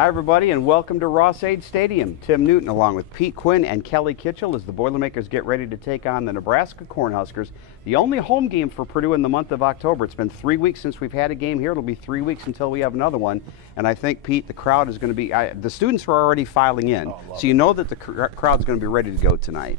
Hi, everybody, and welcome to Ross-Ade Stadium. Tim Newton, along with Pete, Quinn, and Kelly Kitchel, as the Boilermakers get ready to take on the Nebraska Cornhuskers. The only home game for Purdue in the month of October. It's been 3 weeks since we've had a game here. It'll be 3 weeks until we have another one. And I think, Pete, the crowd is going to be, the students are already filing in. So you know that the crowd's going to be ready to go tonight.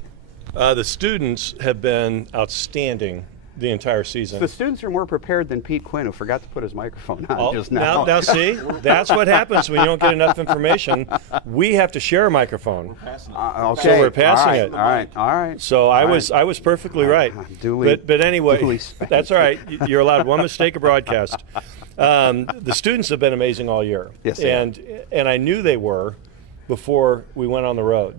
The students have been outstanding the entire season. The students are more prepared than Pete Quinn, who forgot to put his microphone on just now. Now, see, that's what happens when you don't get enough information. We have to share a microphone. Okay. So we're passing it. All right. So I was perfectly right. But anyway, that's all right. You're allowed one mistake a broadcast. The students have been amazing all year. Yes, and I knew they were before we went on the road.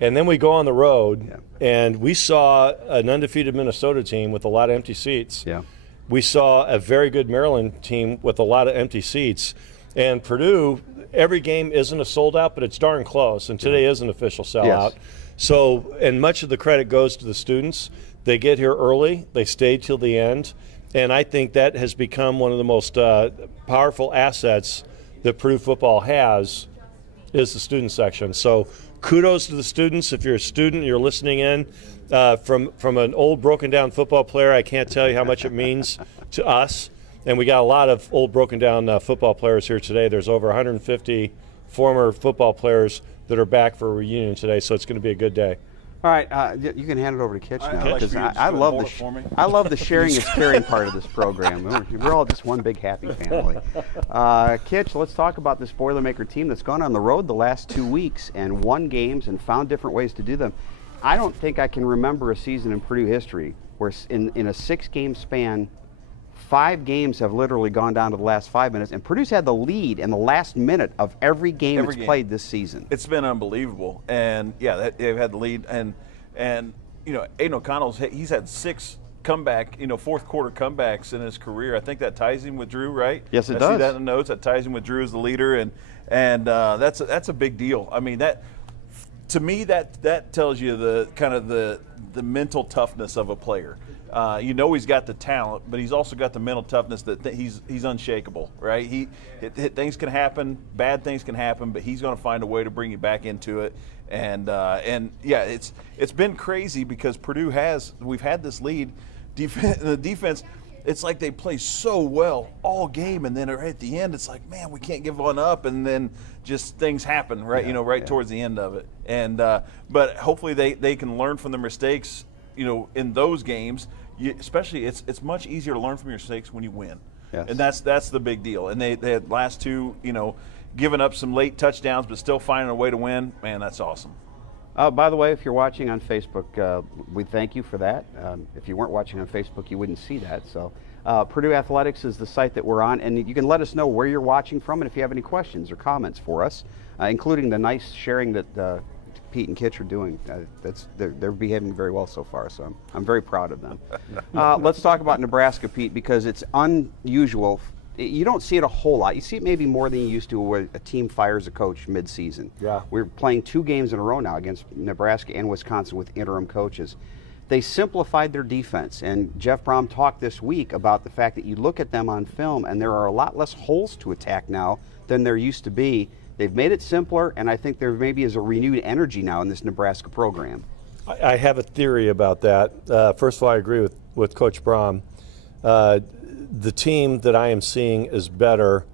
And then we go on the road, and we saw an undefeated Minnesota team with a lot of empty seats. Yeah. We saw a very good Maryland team with a lot of empty seats. And Purdue, every game isn't a sold out, but it's darn close. And today is an official sellout. Yes. So, and much of the credit goes to the students. They get here early. They stay till the end. And I think that has become one of the most powerful assets that Purdue football has is the student section. So kudos to the students. If you're a student, you're listening in from an old broken down football player, I can't tell you how much it means to us. And we got a lot of old broken down football players here today. There's over 150 former football players that are back for a reunion today, so it's going to be a good day. All right, you can hand it over to Kitch now, because I love the sharing is caring part of this program. We're all just one big happy family. Kitch, let's talk about this Boilermaker team that's gone on the road the last 2 weeks and won games and found different ways to do them. I don't think I can remember a season in Purdue history where in a 6-game span, 5 games have literally gone down to the last 5 minutes, and Purdue's had the lead in the last minute of every game played this season. It's been unbelievable, and yeah, they've had the lead, and you know, Aiden O'Connell's he's had 6 comeback, fourth quarter comebacks in his career. I think that ties him with Drew, right? Yes, it does. I see that in the notes. That ties him with Drew as the leader, and that's a big deal. I mean, that to me that tells you the kind of the mental toughness of a player. He's got the talent, but he's also got the mental toughness that he's unshakable, right? Things can happen, bad things can happen, but he's going to find a way to bring you back into it. And yeah, it's been crazy because we've had this lead. The defense, it's like they play so well all game, and then at the end, it's like, man, we can't give one up, and then just things happen, right? Towards the end of it. And but hopefully they can learn from their mistakes. In those games, especially it's much easier to learn from your mistakes when you win. Yes. And that's the big deal. And they had last 2, giving up some late touchdowns, but still finding a way to win. Man, that's awesome. By the way, if you're watching on Facebook, we thank you for that. If you weren't watching on Facebook, you wouldn't see that. So Purdue Athletics is the site that we're on, and you can let us know where you're watching from and if you have any questions or comments for us, including the nice sharing that Pete and Kitch are doing. They're behaving very well so far, so I'm very proud of them. Let's talk about Nebraska, Pete, because it's unusual. You don't see it a whole lot. You see it maybe more than you used to where a team fires a coach mid-season. Yeah. We're playing 2 games in a row now against Nebraska and Wisconsin with interim coaches. They simplified their defense, and Jeff Brom talked this week about the fact that you look at them on film and there are a lot less holes to attack now than there used to be. They've made it simpler, and I think there maybe is a renewed energy now in this Nebraska program. I have a theory about that. First of all, I agree with Coach Brom. The team that I am seeing is better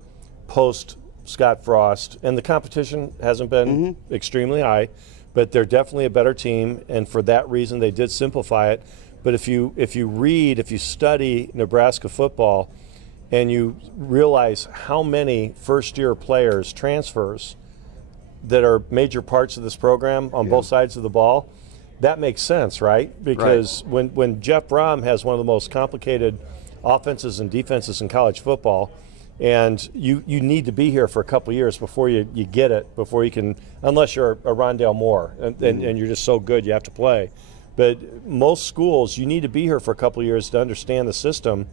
post Scott Frost, and the competition hasn't been extremely high, but they're definitely a better team, and for that reason they did simplify it. But if you study Nebraska football, and you realize how many first-year players, transfers, that are major parts of this program on both sides of the ball, that makes sense, right? Because when Jeff Brom has one of the most complicated offenses and defenses in college football, and you need to be here for a couple of years before you get it, before you can, unless you're a Rondale Moore, and you're just so good you have to play. But most schools, you need to be here for a couple of years to understand the system.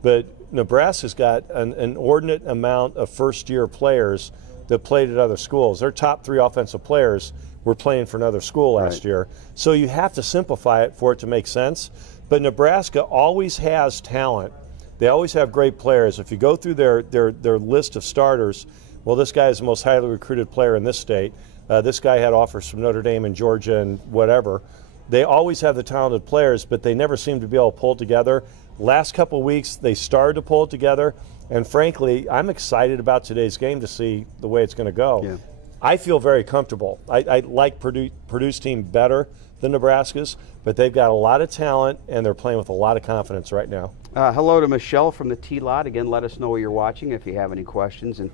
But Nebraska's got an inordinate amount of first-year players that played at other schools. Their top 3 offensive players were playing for another school last year. So you have to simplify it for it to make sense. But Nebraska always has talent. They always have great players. If you go through their list of starters, Well, this guy is the most highly recruited player in this state. This guy had offers from Notre Dame and Georgia and whatever. They always have the talented players, but they never seem to be able to pull it together. Last couple of weeks, they started to pull it together, and frankly, I'm excited about today's game to see the way it's going to go. Yeah. I feel very comfortable. I like Purdue's team better than Nebraska's, but they've got a lot of talent, and they're playing with a lot of confidence right now. Hello to Michelle from the T-Lot. Again, let us know where you're watching if you have any questions. And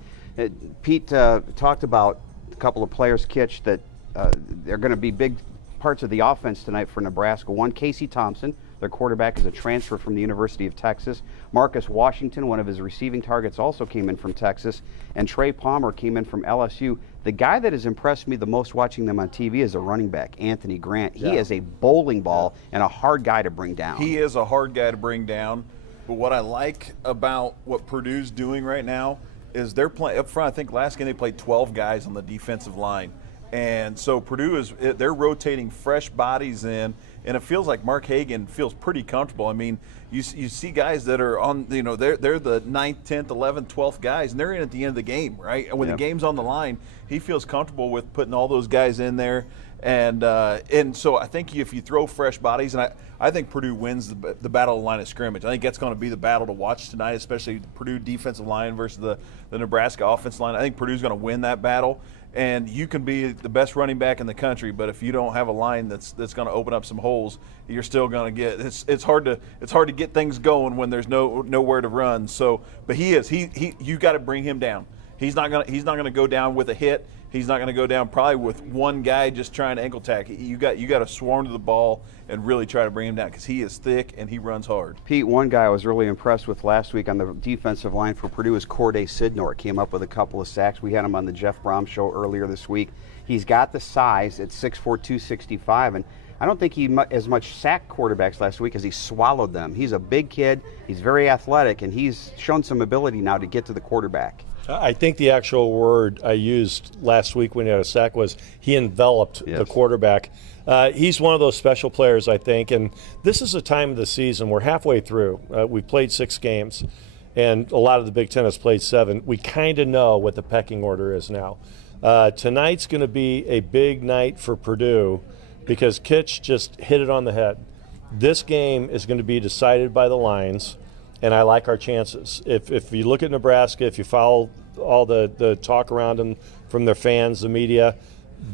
Pete talked about a couple of players, Kitch, that they're going to be big parts of the offense tonight for Nebraska. One, Casey Thompson, their quarterback, is a transfer from the University of Texas. Marcus Washington, one of his receiving targets, also came in from Texas. And Trey Palmer came in from LSU. The guy that has impressed me the most watching them on TV is a running back, Anthony Grant. He is a bowling ball and a hard guy to bring down. He is a hard guy to bring down. But what I like about what Purdue's doing right now is they're playing up front. I think last game they played 12 guys on the defensive line. And so Purdue they're rotating fresh bodies in, and it feels like Mark Hagan feels pretty comfortable. I mean, you see guys that are on, they're the 9th, 10th, 11th, 12th guys, and they're in at the end of the game, right? And when the game's on the line, he feels comfortable with putting all those guys in there. And so I think if you throw fresh bodies, and I think Purdue wins the battle of the line of scrimmage. I think that's going to be the battle to watch tonight, especially the Purdue defensive line versus the Nebraska offensive line. I think Purdue's going to win that battle. And you can be the best running back in the country, but if you don't have a line that's going to open up some holes, you're still going to get it's hard to get things going when there's nowhere to run. So, but you got to bring him down. He's not gonna go down with a hit. He's not going to go down probably with one guy just trying to ankle tack. You got to swarm to the ball and really try to bring him down because he is thick and he runs hard. Pete, one guy I was really impressed with last week on the defensive line for Purdue is Corday Sidnor. Came up with a couple of sacks. We had him on the Jeff Brom show earlier this week. He's got the size at 6'4", 265, and I don't think he as much sacked quarterbacks last week as he swallowed them. He's a big kid. He's very athletic, and he's shown some ability now to get to the quarterback. I think the actual word I used last week when he had a sack was he enveloped the quarterback. He's one of those special players, I think, and this is a time of the season. We're halfway through. We've played 6 games, and a lot of the Big Ten has played 7. We kind of know what the pecking order is now. Tonight's going to be a big night for Purdue because Kitch just hit it on the head. This game is going to be decided by the lines, and I like our chances. If you look at Nebraska, if you follow all the talk around them from their fans, the media,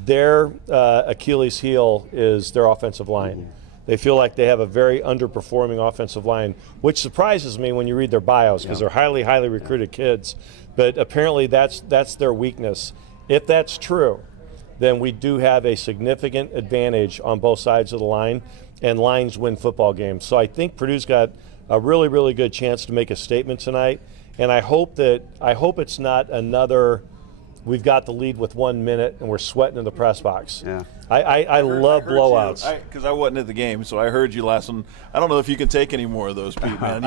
their Achilles heel is their offensive line. They feel like they have a very underperforming offensive line, which surprises me when you read their bios because they're highly, highly recruited kids. But apparently that's their weakness. If that's true, then we do have a significant advantage on both sides of the line, and lines win football games. So I think Purdue's got a really, really good chance to make a statement tonight, and I hope it's not another we've got the lead with 1 minute and we're sweating in the press box. Yeah. I love blowouts. Because I wasn't at the game, so I heard you last one. I don't know if you can take any more of those, Pete, man.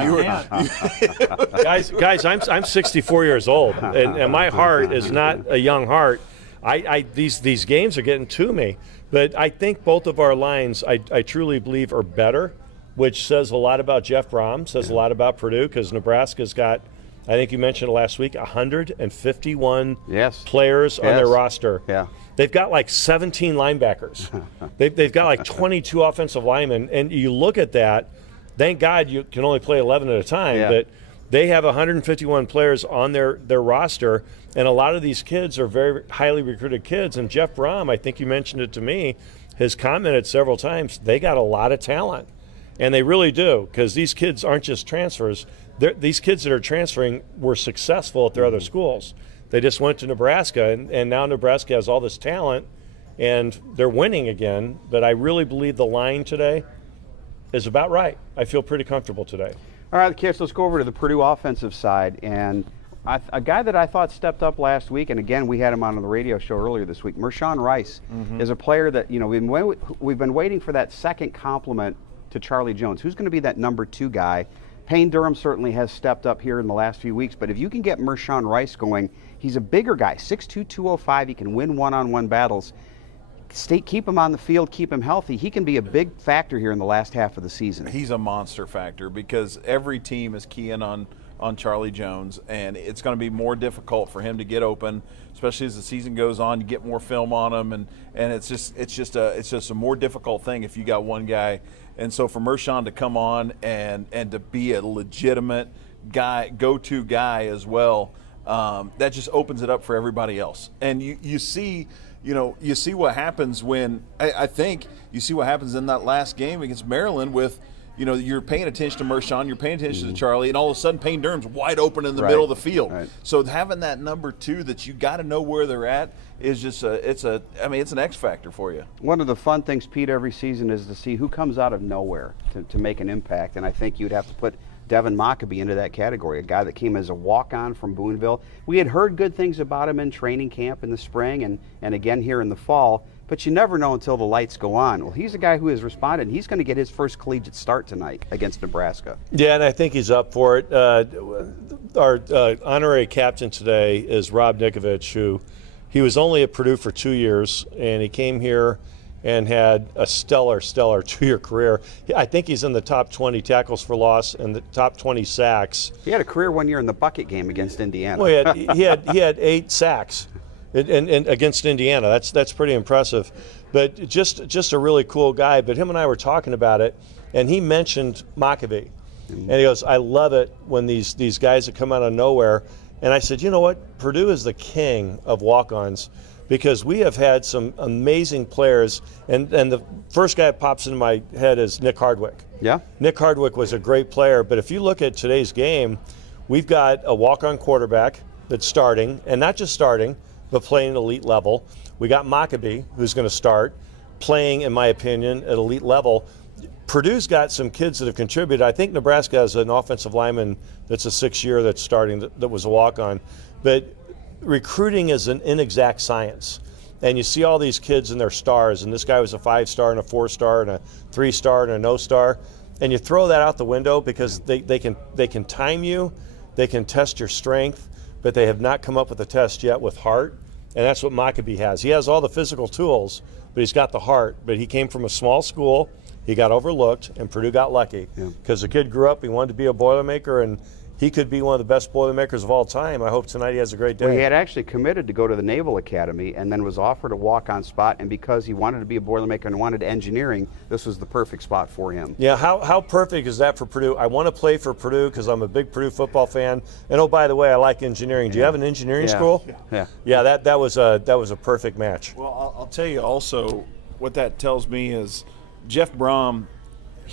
Guys, I'm 64 years old, and my heart is not a young heart. These games are getting to me, but I think both of our lines, I truly believe, are better, which says a lot about Jeff Brom, says a lot about Purdue, because Nebraska's got, I think you mentioned it last week, 151 players on their roster. Yeah. They've got like 17 linebackers. They've got like 22 offensive linemen, and you look at that, thank God you can only play 11 at a time, but they have 151 players on their roster, and a lot of these kids are very highly recruited kids. And Jeff Brom, I think you mentioned it to me, has commented several times, they got a lot of talent. And they really do, because these kids aren't just transfers. These kids that are transferring were successful at their other schools. They just went to Nebraska, and now Nebraska has all this talent, and they're winning again. But I really believe the line today is about right. I feel pretty comfortable today. All right, kids, let's go over to the Purdue offensive side. And a guy that I thought stepped up last week, and again, we had him on the radio show earlier this week, Marshawn Rice, is a player that, we've been waiting for that second complement to Charlie Jones. Who's going to be that number 2 guy? Payne Durham certainly has stepped up here in the last few weeks, but if you can get Marshawn Rice going, he's a bigger guy, 6'2", 205. He can win one-on-one battles. Keep him on the field, keep him healthy. He can be a big factor here in the last half of the season. He's a monster factor because every team is keying on on Charlie Jones, and it's going to be more difficult for him to get open, especially as the season goes on. You get more film on him, and it's just a more difficult thing if you got one guy. And so for Marshawn to come on and to be a legitimate guy, go-to guy as well, that just opens it up for everybody else. And you see what happens when I think you see what happens in that last game against Maryland with. You're paying attention to Marshawn, you're paying attention to Charlie, and all of a sudden Payne Durham's wide open in the middle of the field. Right. So having that number 2 that you got to know where they're at is just it's an X factor for you. One of the fun things, Pete, every season is to see who comes out of nowhere to make an impact, and I think you'd have to put Devin Maccabee into that category, a guy that came as a walk-on from Boonville. We had heard good things about him in training camp in the spring and again here in the fall, but you never know until the lights go on. Well, he's a guy who has responded, and he's going to get his first collegiate start tonight against Nebraska. Yeah, and I think he's up for it. Our honorary captain today is Rob Nikovich, he was only at Purdue for 2 years, and he came here and had a stellar 2-year career. I think he's in the top 20 tackles for loss and the top 20 sacks. He had a career 1 year in the bucket game against Indiana. Well, he had 8 sacks and against Indiana. That's pretty impressive. But just a really cool guy. But him and I were talking about it, and he mentioned Maccabee. And he goes, I love it when these guys that come out of nowhere. And I said, you know what? Purdue is the king of walk-ons, because we have had some amazing players, and the first guy that pops into my head is Nick Hardwick. Yeah. Nick Hardwick was a great player, but if you look at today's game, we've got a walk-on quarterback that's starting, and not just starting, but playing at elite level. We got Maccabee, who's going to start, playing, in my opinion, at elite level. Purdue's got some kids that have contributed. I think Nebraska has an offensive lineman that's a 6-year that's starting that was a walk-on. But recruiting is an inexact science, and you see all these kids and their stars, and this guy was a 5-star and a 4-star and a 3-star and a no-star, and you throw that out the window because they can time you, they can test your strength, but they have not come up with a test yet with heart, and that's what Maccabee has. He has all the physical tools, but he's got the heart. But he came from a small school, he got overlooked, and Purdue got lucky because the kid grew up, he wanted to be a Boilermaker, and he could be one of the best Boilermakers of all time. I hope tonight he has a great day. Well, he had actually committed to go to the Naval Academy and then was offered a walk-on spot, and because he wanted to be a Boilermaker and wanted engineering, this was the perfect spot for him. Yeah, how perfect is that for Purdue? I want to play for Purdue because I'm a big Purdue football fan. And oh, by the way, I like engineering. Do you have an engineering school? Yeah, that was a perfect match. Well, I'll tell you also what that tells me is Jeff Brom,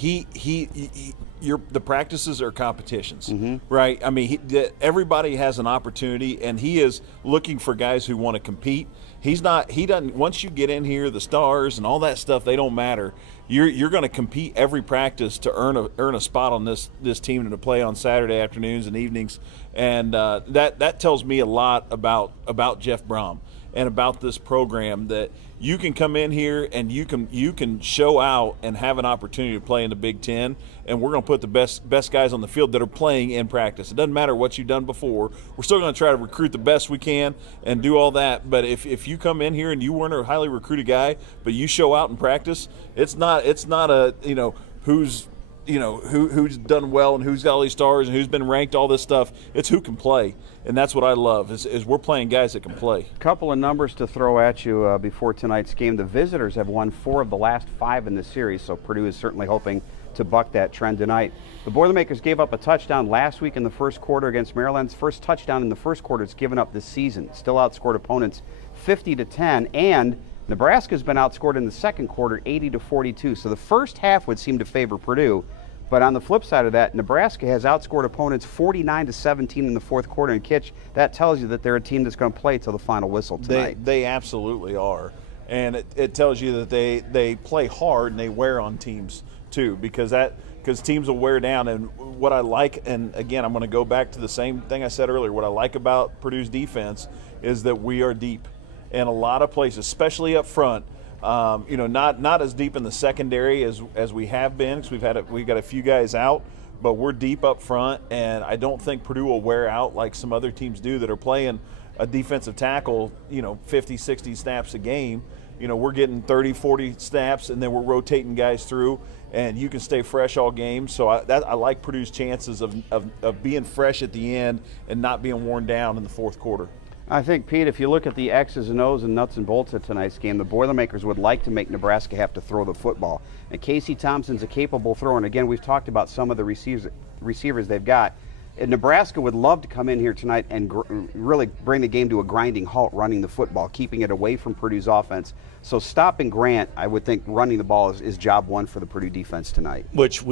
the practices are competitions, right? I mean, everybody has an opportunity, and he is looking for guys who want to compete. He doesn't. Once you get in here, the stars and all that stuff, they don't matter. You're going to compete every practice to earn a spot on this team and to play on Saturday afternoons and evenings, and that tells me a lot about Jeff Brom and about this program, that you can come in here and you can show out and have an opportunity to play in the Big Ten, and we're going to put the best guys on the field that are playing in practice. It doesn't matter what you've done before. We're still going to try to recruit the best we can and do all that. But if you come in here and you weren't a highly recruited guy, but you show out in practice, it's not a who's done well and who's got all these stars and who's been ranked, all this stuff. It's who can play, and that's what I love is we're playing guys that can play. A couple of numbers to throw at you before tonight's game. The visitors have won 4 of the last 5 in the series, so Purdue is certainly hoping to buck that trend tonight. The Boilermakers gave up a touchdown last week in the first quarter against Maryland's first touchdown in the first quarter it's given up this season. Still outscored opponents 50-10, and Nebraska's been outscored in the second quarter 80-42. So the first half would seem to favor Purdue. But on the flip side of that, Nebraska has outscored opponents 49-17 in the fourth quarter. And Kitch, that tells you that they're a team that's going to play till the final whistle tonight. They absolutely are. And it tells you that they play hard and they wear on teams too, because teams will wear down. And what I like, and again, I'm going to go back to the same thing I said earlier, what I like about Purdue's defense is that we are deep in a lot of places, especially up front. Not as deep in the secondary as we have been, because we've got a few guys out, but we're deep up front, and I don't think Purdue will wear out like some other teams do that are playing a defensive tackle, 50, 60 snaps a game. we're getting 30, 40 snaps, and then we're rotating guys through, and you can stay fresh all game. So I like Purdue's chances of being fresh at the end and not being worn down in the fourth quarter. I think, Pete, if you look at the X's and O's and nuts and bolts of tonight's game, the Boilermakers would like to make Nebraska have to throw the football. And Casey Thompson's a capable thrower. And again, we've talked about some of the receivers they've got. And Nebraska would love to come in here tonight and really bring the game to a grinding halt running the football, keeping it away from Purdue's offense. So stopping Grant, I would think running the ball is job one for the Purdue defense tonight. Which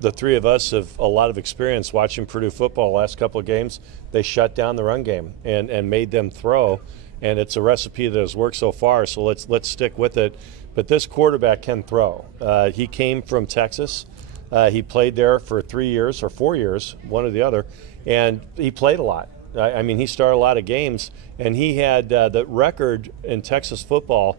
the three of us have a lot of experience watching Purdue football the last couple of games. They shut down the run game and made them throw, and it's a recipe that has worked so far, so let's stick with it. But this quarterback can throw. He came from Texas. He played there for 3 years or 4 years, one or the other, and he played a lot. I mean, he started a lot of games, and he had the record in Texas football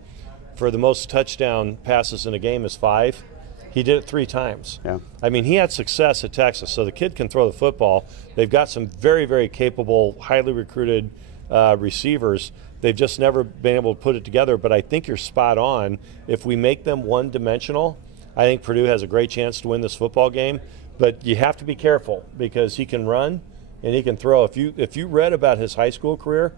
for the most touchdown passes in a game is 5. He did it 3 times. Yeah. I mean, he had success at Texas, so the kid can throw the football. They've got some very, very capable, highly recruited receivers. They've just never been able to put it together, but I think you're spot on. If we make them one-dimensional, I think Purdue has a great chance to win this football game, but you have to be careful because he can run and he can throw. If you read about his high school career,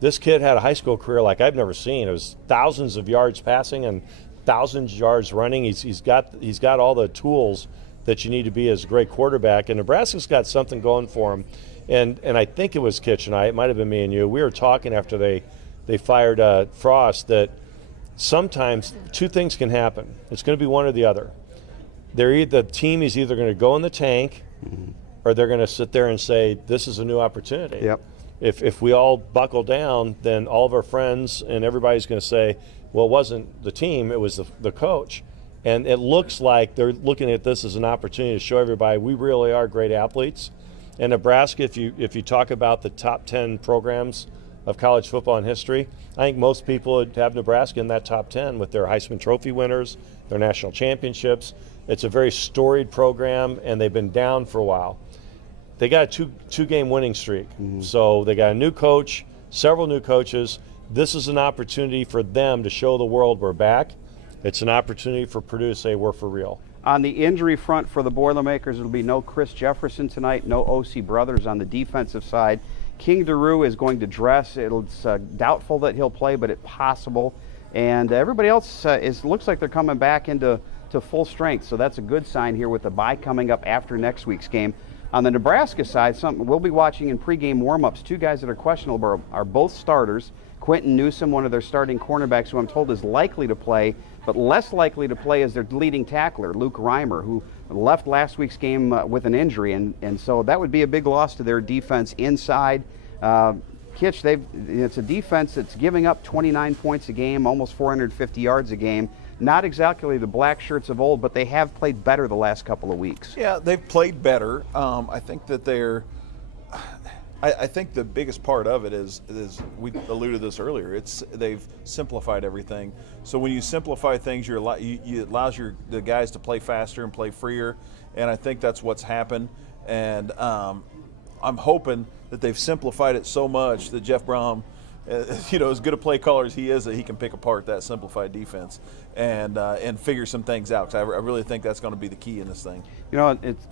this kid had a high school career like I've never seen. It was thousands of yards passing and thousands of yards running. He's got all the tools that you need to be as a great quarterback, and Nebraska's got something going for him. And I think it was Kitch and I, it might have been me and you, we were talking after they fired Frost that sometimes 2 things can happen. It's going to be one or the other. The team is either going to go in the tank or they're going to sit there and say, this is a new opportunity. Yep. If we all buckle down, then all of our friends and everybody's going to say, well, it wasn't the team, it was the coach. And it looks like they're looking at this as an opportunity to show everybody we really are great athletes. And Nebraska, if you talk about the top 10 programs of college football in history, I think most people would have Nebraska in that top 10 with their Heisman Trophy winners, their national championships. It's a very storied program, and they've been down for a while. They got a two-game winning streak. So they got a new coach, several new coaches. This is an opportunity for them to show the world we're back. It's an opportunity for Purdue to say we're for real. On the injury front for the Boilermakers, it'll be no Chris Jefferson tonight, no O.C. Brothers on the defensive side. King DeRue is going to dress. It's doubtful that he'll play, but it's possible. And everybody else looks like they're coming back into full strength, so that's a good sign here with the bye coming up after next week's game. On the Nebraska side, something we'll be watching in pregame warm-ups. 2 guys that are questionable are both starters. Quentin Newsom, one of their starting cornerbacks, who I'm told is likely to play, but less likely to play is their leading tackler, Luke Reimer, who left last week's game with an injury, and so that would be a big loss to their defense inside. Kitch, it's a defense that's giving up 29 points a game, almost 450 yards a game. Not exactly the black shirts of old, but they have played better the last couple of weeks. Yeah, they've played better. I think that I think the biggest part of it is we alluded to this earlier. They've simplified everything. So when you simplify things, it allows the guys to play faster and play freer, and I think that's what's happened. And I'm hoping that they've simplified it so much that Jeff Brom, as good a play caller as he is, that he can pick apart that simplified defense and figure some things out. 'Cause I really think that's going to be the key in this thing.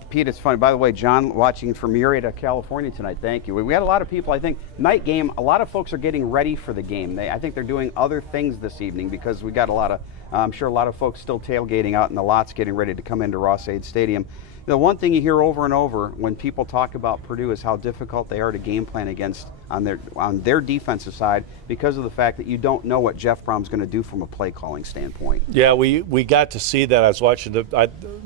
Pete, it's funny. By the way, John, watching from Murrieta, California tonight, thank you. We had a lot of people, I think, night game, a lot of folks are getting ready for the game. I think they're doing other things this evening because we got a lot of, I'm sure a lot of folks still tailgating out in the lots getting ready to come into Ross-Ade Stadium. The one thing you hear over and over when people talk about Purdue is how difficult they are to game plan against on their defensive side because of the fact that you don't know what Jeff Brom's going to do from a play calling standpoint. Yeah, we got to see that. I was watching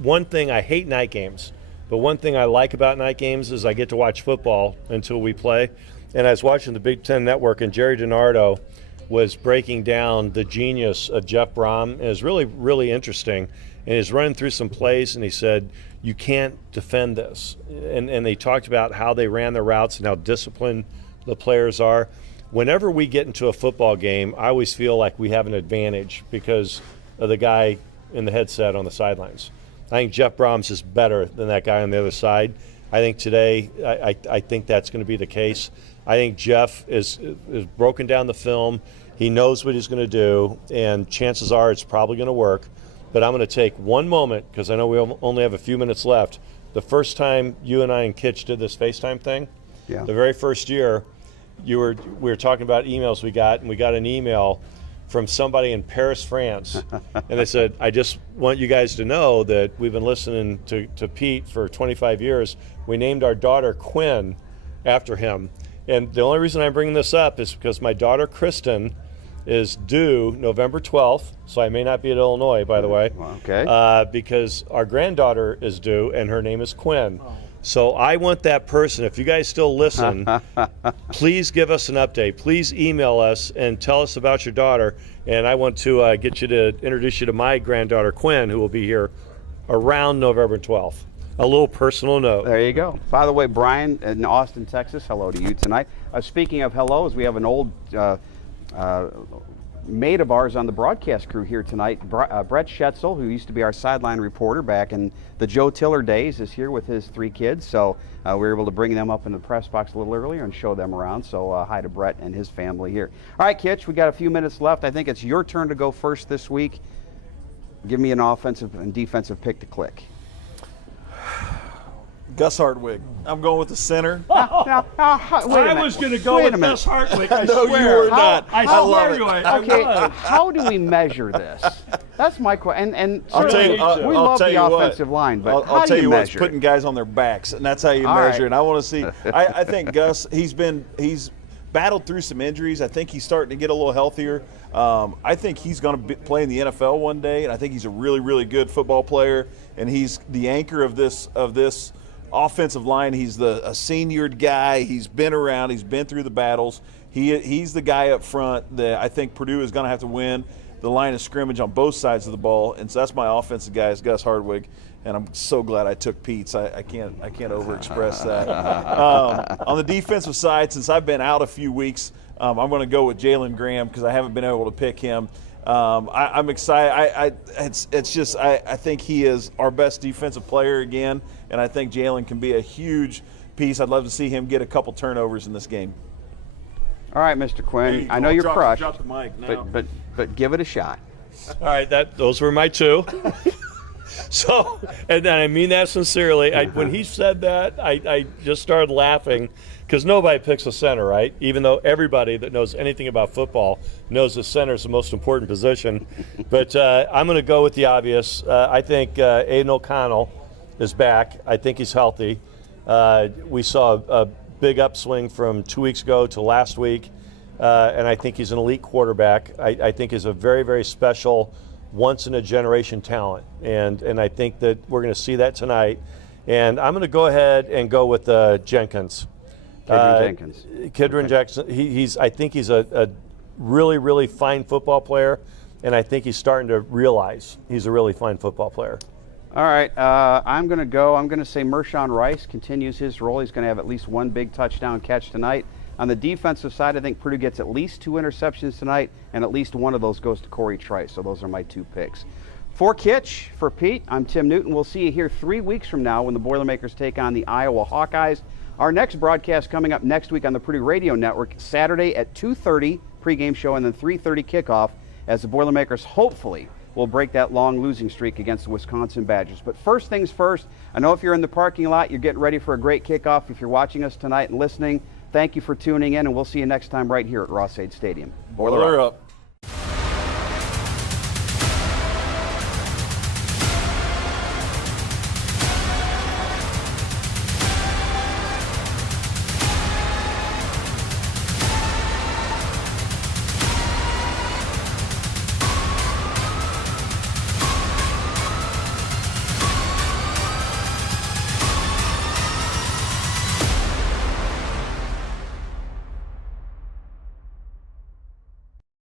one thing, I hate night games, but one thing I like about night games is I get to watch football until we play. And I was watching the Big Ten Network, and Jerry DiNardo was breaking down the genius of Jeff Brom, and it was really, really interesting. And he's running through some plays, and he said, you can't defend this. And they talked about how they ran their routes and how disciplined the players are. Whenever we get into a football game, I always feel like we have an advantage because of the guy in the headset on the sidelines. I think Jeff Brom's is better than that guy on the other side. I think today, I think that's going to be the case. I think Jeff is broken down the film. He knows what he's going to do, and chances are it's probably going to work. But I'm going to take one moment, because I know we only have a few minutes left. The first time you and I and Kitch did this FaceTime thing, the very first year, we were talking about emails we got, and we got an email from somebody in Paris, France. And they said, I just want you guys to know that we've been listening to Pete for 25 years. We named our daughter Quinn after him. And the only reason I'm bringing this up is because my daughter Kristen is due November 12th, so I may not be at Illinois, by the way. Okay. Because our granddaughter is due, and her name is Quinn. So I want that person, if you guys still listen, please give us an update. Please email us and tell us about your daughter. And I want to get you to introduce you to my granddaughter, Quinn, who will be here around November 12th. A little personal note. There you go. By the way, Brian in Austin, Texas, hello to you tonight. Speaking of hellos, we have an old mate of ours on the broadcast crew here tonight. Brett Schetzel, who used to be our sideline reporter back in the Joe Tiller days, is here with his 3 kids. So we were able to bring them up in the press box a little earlier and show them around. So hi to Brett and his family here. All right, Kitch, we got a few minutes left. I think it's your turn to go first this week. Give me an offensive and defensive pick to click. Gus Hartwig. I'm going with the center. I was going to go with Gus Hartwig. I No, swear. you were not. I love swear it. Okay, how do we measure this? That's my question. And I'll tell you, we I'll love tell the you what. offensive line, but I'll how tell do you you what, it's measure putting it? guys on their backs, and that's how you All measure. right. And I want to see. I think Gus, he's battled through some injuries. I think he's starting to get a little healthier. I think he's going to play in the NFL one day, and I think he's a really, really good football player. And he's the anchor of this offensive line. He's a seniored guy. He's been around. He's been through the battles. He's the guy up front that I think Purdue is going to have to win the line of scrimmage on both sides of the ball. And so that's my offensive guy, is Gus Hardwig. And I'm so glad I took Pete's. I can't overexpress that. On the defensive side, since I've been out a few weeks, I'm going to go with Jalen Graham because I haven't been able to pick him. I'm excited. I think he is our best defensive player again, and I think Jalen can be a huge piece. I'd love to see him get a couple turnovers in this game. All right, Mr. Quinn. I know you're crushed, drop the mic now. but give it a shot. All right, those were my 2. So, and I mean that sincerely. When he said that, I just started laughing because nobody picks a center, right? Even though everybody that knows anything about football knows the center is the most important position. But I'm going to go with the obvious. I think Aiden O'Connell is back. I think he's healthy. We saw a big upswing from 2 weeks ago to last week, and I think he's an elite quarterback. I think he's a very, very special once-in-a-generation talent, and I think that we're going to see that tonight. And I'm going to go ahead and go with Jenkins. Kidron Jackson. I think he's a really, really fine football player, and I think he's starting to realize he's a really fine football player. All right, I'm going to say Marshawn Rice continues his role. He's going to have at least one big touchdown catch tonight. On the defensive side, I think Purdue gets at least 2 interceptions tonight, and at least one of those goes to Corey Trice. So those are my 2 picks. For Kitch, for Pete, I'm Tim Newton. We'll see you here 3 weeks from now when the Boilermakers take on the Iowa Hawkeyes. Our next broadcast coming up next week on the Purdue Radio Network, Saturday at 2:30 pregame show and then 3:30 kickoff, as the Boilermakers hopefully will break that long losing streak against the Wisconsin Badgers. But first things first, I know if you're in the parking lot, you're getting ready for a great kickoff. If you're watching us tonight and listening, thank you for tuning in, and we'll see you next time right here at Ross-Ade Stadium. Boiler up.